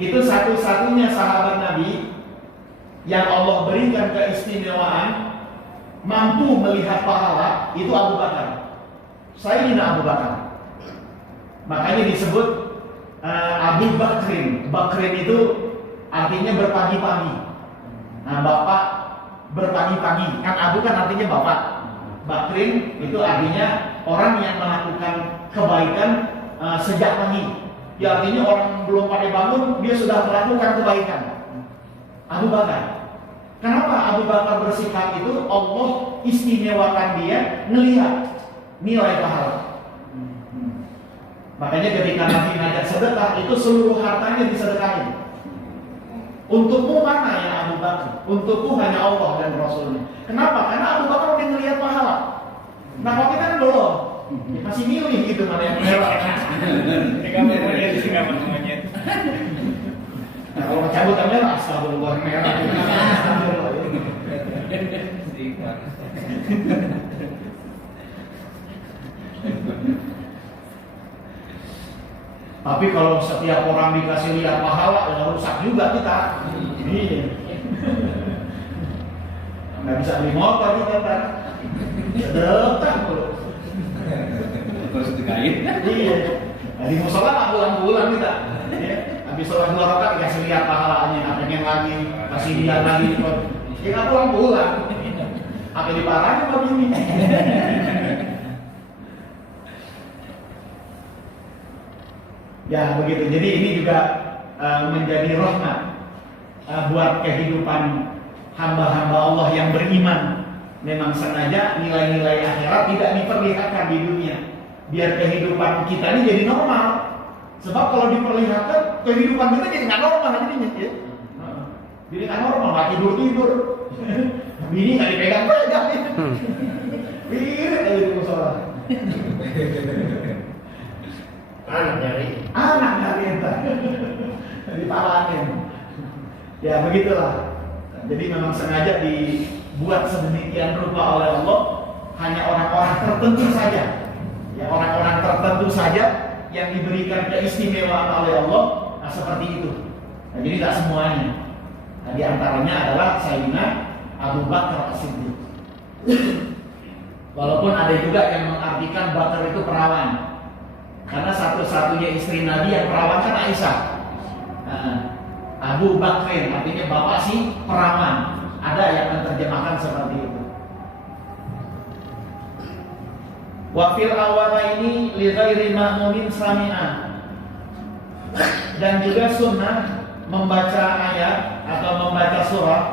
Itu satu-satunya sahabat Nabi yang Allah berikan keistimewaan mampu melihat pahala, itu Abu Bakar. Sayyidina Abu Bakar. Makanya disebut Abu Bakrin. Bakrin itu artinya berpagi-pagi. Nah, bapak berpagi-pagi. Kan Abu kan artinya bapak. Bakrin itu artinya orang yang melakukan kebaikan sejak pagi. Ya, artinya orang belum pada bangun dia sudah melakukan kebaikan. Abu Bakar. Kenapa Abu Bakar bersifat itu? Allah istimewakan dia melihat nilai pahala. Makanya ketika Nabi ngajak sedekah, itu seluruh hartanya disedekahin. Untukmu mana ya Abu Bakar? Untukku hanya Allah dan Rasulnya. Kenapa? Karena Abu Bakar udah ngelihat pahala. Nah, kalau kita kan belum, ya masih milih gitu mana yang merah. Nah, kalau cabut merah, astagfirullah merah. Tapi kalau setiap orang dikasih lihat pahala, ya rusak juga kita. Iya. Nggak bisa beli motor kita kan. Detak dulu. Terus dikain. Iya. Nah, di musola tak bulan-bulan kita. Habis sholat 2 rakaat dikasih lihat pahalanya, pengen lagi, kasih lihat lagi. Ya nggak pulang-pulang. Apa diparahin apa ini? Ya begitu. Jadi ini juga menjadi rahmat buat kehidupan hamba-hamba Allah yang beriman. Memang sengaja nilai-nilai akhirat tidak diperlihatkan di dunia, biar kehidupan kita ini jadi normal. Sebab kalau diperlihatkan, kehidupan kita jadi nggak normal jadinya ya. Jadi nggak normal, nggak tidur. Bini nggak dipegang-pegang. Ini dari musola. Anak dari entah. Dari palanin. Ya begitulah. Jadi memang sengaja dibuat sedemikian rupa oleh Allah, hanya orang-orang tertentu saja. Ya, orang-orang tertentu saja yang diberikan keistimewaan oleh Allah, nah seperti itu. Nah, jadi tidak semuanya. Nah, di antaranya adalah Sayyidina Abu Bakar As-Siddiq. Walaupun ada juga yang mengartikan Bakar itu perawan, karena satu-satunya istri Nabi yang perawan kan Aisyah. Nah, Abu Bakrin artinya bapak si perawan. Ada yang menerjemahkan seperti itu. Wa fil awwalaini li ghairi ma'mumin sami'a. Dan juga sunnah membaca ayat atau membaca surah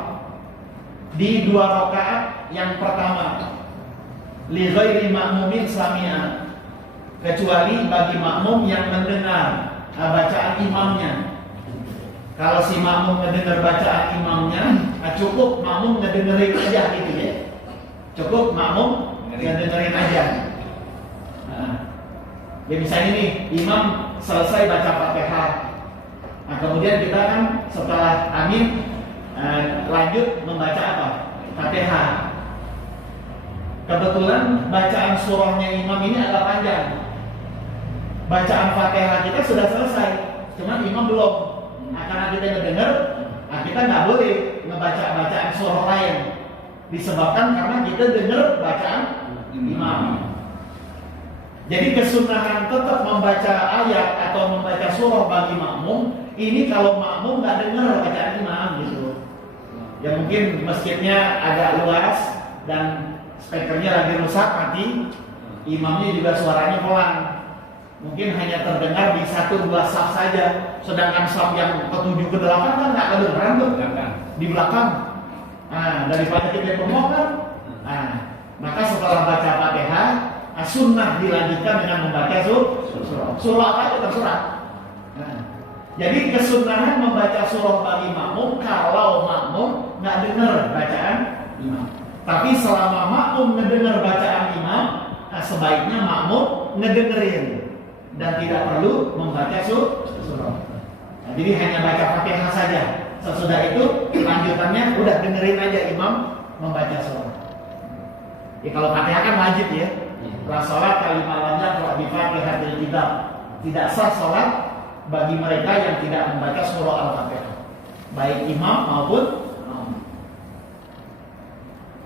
di 2 rakaat yang pertama. Li ghairi ma'mumin sami'a, kecuali bagi makmum yang mendengar bacaan imamnya. Kalau si makmum mendengar bacaan imamnya, cukup makmum ngedengerin aja gitu ya. Cukup makmum ngedengerin aja. Ya misalnya nih, imam selesai baca Fatihah. Nah, kemudian kita kan setelah amin lanjut membaca apa? Fatihah. Kebetulan bacaan surahnya imam ini agak panjang. Bacaan Fatihah kita sudah selesai, cuma imam belum. Nah, karena kita ngedenger, nah kita nggak boleh ngebaca bacaan surah lain. Disebabkan karena kita dengar bacaan imam. Jadi kesunahan tetap membaca ayat atau membaca surah bagi makmum ini kalau makmum nggak dengar bacaan imam gitu. Ya mungkin masjidnya agak luas dan speakernya lagi rusak mati, imamnya juga suaranya pelan. Mungkin hanya terdengar di 1-2 saf saja, sedangkan saf yang ke-7 ke-8 kan nggak kedengeran tuh di belakang. Nah, daripada kita bengong kan, maka setelah baca Fatihah, sunnah dilanjutkan dengan membaca surah. Surah apa itu terserah. Jadi kesunahan membaca surah bagi makmum kalau makmum nggak dengar bacaan imam. Tapi selama makmum ngedengar bacaan imam, sebaiknya makmum ngedengerin dan tidak perlu membaca surah. Nah, jadi hanya baca Fatihah saja. Sesudah itu lanjutannya udah dengerin aja imam membaca surah. Ya kalau Fatihah kan wajib ya. La sholat kalimat lamnya kalau di Fatihatil kitab. Tidak sah sholat bagi mereka yang tidak membaca surah Al-Fatihah, baik imam maupun makmum.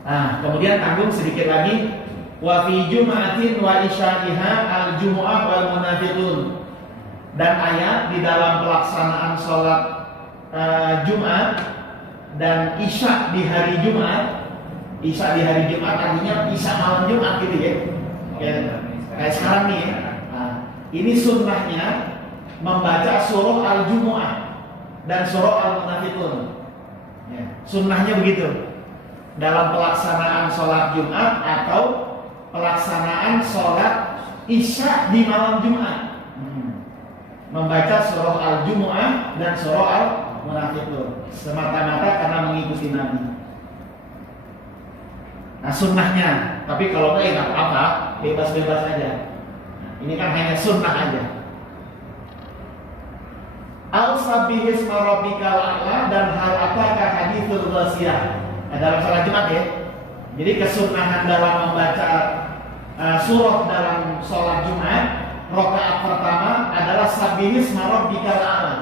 Nah, kemudian tanggung sedikit lagi, wa fi jum'atin wa isya'iha al-jumu'ah wal munafiqun. Dan ayat di dalam pelaksanaan sholat Jumat dan isya di hari Jumat. Isya di hari Jumat artinya isya malam Jumat gitu ya. Kayak sekarang nih ya. Nah, ini sunnahnya membaca surah Al-Jumu'ah dan surah Al-Munafiqun. Ya, sunnahnya begitu. Dalam pelaksanaan sholat Jumat atau pelaksanaan sholat isya di malam Jumat. Membaca surah Al-Jumu'ah dan surah Al-Munafiqun semata-mata karena mengikuti Nabi. Nah, sunnahnya, tapi kalau enggak ya nggak apa-apa, bebas-bebas aja. Nah, ini kan hanya sunnah aja. Al-Sabbihisma Rabbikal A'la dan hal apakah hadithul Ghasyiyah. Nah, dalam salat Jumat ya. Jadi kesunahan dalam membaca surah dalam sholat Jumat rakaat pertama adalah Sabbihisma Rabbikal A'la.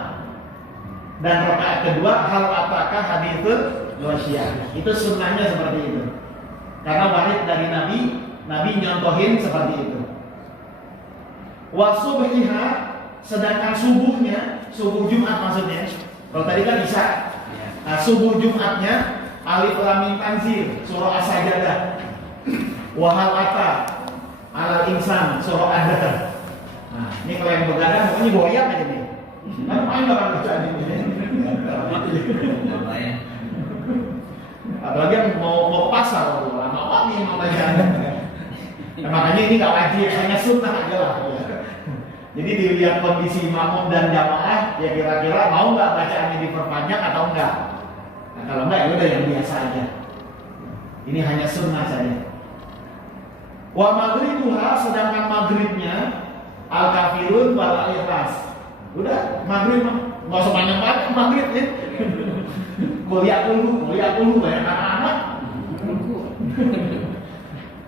Dan rakaat kedua hal apakah hadithul Ghasyiyah. Itu sunnahnya seperti itu. Karena warid dari Nabi nyontohin seperti itu. Wa subhiha, sedangkan subuhnya, subuh Jumat maksudnya. Kalau tadi kan Isya. Nah, subuh Jumatnya Alif Lam Mim Tanzil, surah As-Sajdah. Wa hal ata alal insan, surah Ad-Dahr. Nah, ini kalau yang begadang pokoknya goyang aja nih. Kan main bakal bacaan ini. Apalagi yang mau pasar, lama nih mau bacaan. Nah, makanya ini nggak wajib, hanya sunnah aja lah. Ya. Jadi dilihat kondisi makmum dan jamaah, ya kira-kira mau nggak bacaannya diperpanjang atau enggak. Nah, kalau enggak ya udah yang biasa aja. Ini hanya sunnah saja. Wa maghribuha, sedangkan maghribnya al-kafirun wal ikhlas. Udah maghrib nggak usah panjang-panjang maghrib ya. Kuliah dulu banyak anak-anak.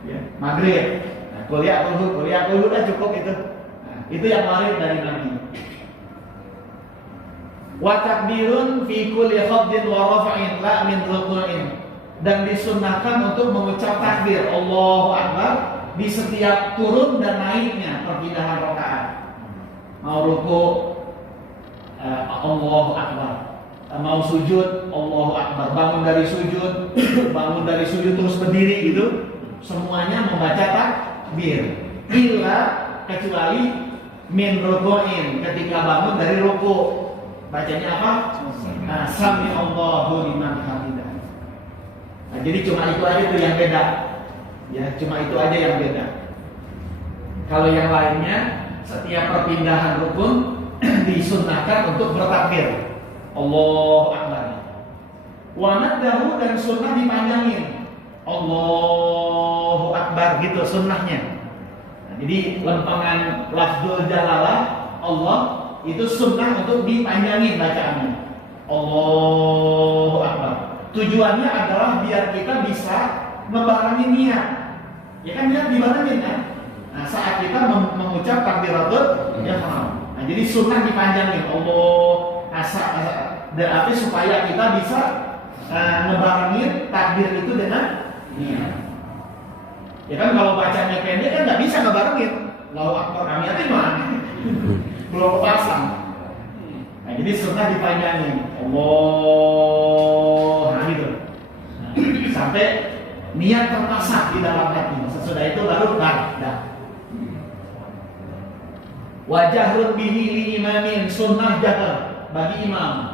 Ya, maghrib. Nah, kuliah dulu udah cukup itu. Nah, itu yang warid dari Nabi. Wa takbirun fi kulli khafdin wa raf'in la min ruku'in. Dan disunnahkan untuk mengucap takbir Allahu Akbar di setiap turun dan naiknya perpindahan rakaat. Mau ruku Allahu Akbar. Mau sujud, Allahu Akbar. Bangun dari sujud terus berdiri gitu. Semuanya membaca takbir. Illa kecuali min ruku'in, ketika bangun dari ruku. Bacanya apa? Sami Allahu liman hamidah. Nah, jadi cuma itu aja tuh yang beda. Ya, cuma itu aja yang beda. Kalau yang lainnya setiap perpindahan rukun disunnahkan untuk bertakbir. Allahu Akbar. Wa nadahu, dan sunnah dipanjangin. Allahu Akbar gitu sunnahnya. Nah, jadi lempengan lafzul jalalah Allah itu sunnah untuk dipanjangin bacaannya. Allahu Akbar. Tujuannya adalah biar kita bisa membarengi niat. Ya kan niat dibarengin kan? Nah, saat kita mengucap takbiratul ihram. Nah, jadi sunnah dipanjangin. Berarti supaya kita bisa ngebarengin takbir itu dengan niat. Ya kan kalau bacanya pendek kan nggak bisa ngebarengin. Allahu Akbar, kami hati mana? Belum kepasang. Nah, jadi sunnah dipanjangin. Allah, nah gitu. Nah, sampai niat terpasang di dalam hati. Sesudah itu baru dah. Wajahrun bihi li imamin, sunnah jahr bagi imam.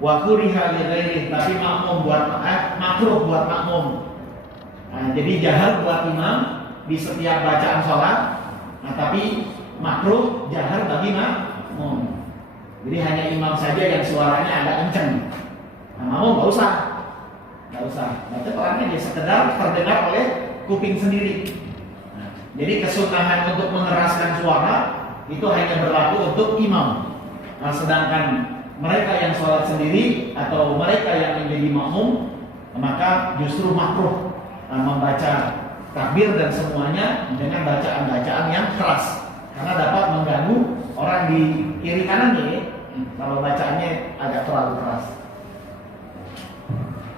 Wa kuriha li ghairihi, tapi makmum makruh buat makmum. Nah, jadi jahar buat imam di setiap bacaan sholat. Nah, tapi makruh jahar bagi makmum. Jadi hanya imam saja yang suaranya agak kenceng. Nah, makmum nggak usah. Nanti pelannya dia sekedar terdengar oleh kuping sendiri. Nah, jadi kesunahan untuk mengeraskan suara itu hanya berlaku untuk imam. Nah, sedangkan mereka yang sholat sendiri atau mereka yang menjadi makmum, maka justru makruh membaca takbir dan semuanya dengan bacaan-bacaan yang keras, karena dapat mengganggu orang di kiri kanan nih, kalau bacaannya agak terlalu keras.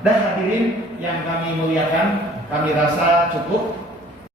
Dan hadirin yang kami muliakan, kami rasa cukup